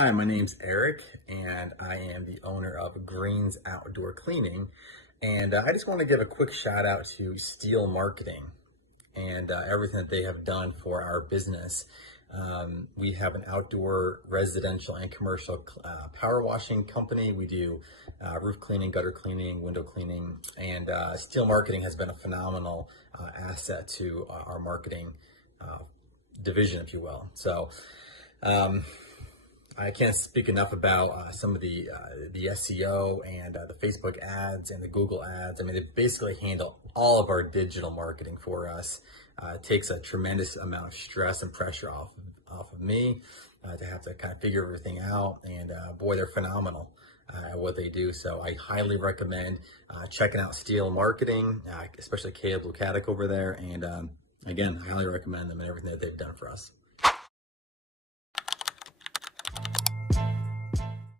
Hi, my name's Eric, and I am the owner of Greens Outdoor Cleaning. And I just want to give a quick shout out to Steel Marketing and everything that they have done for our business. We have an outdoor residential and commercial power washing company. We do roof cleaning, gutter cleaning, window cleaning, and Steel Marketing has been a phenomenal asset to our marketing division, if you will. Um, I can't speak enough about some of the SEO and the Facebook ads and the Google ads. I mean, they basically handle all of our digital marketing for us. It takes a tremendous amount of stress and pressure off of me to have to kind of figure everything out. And boy, they're phenomenal at what they do. So I highly recommend checking out Steel Marketing, especially Caleb Luketic over there. And again, I highly recommend them and everything that they've done for us.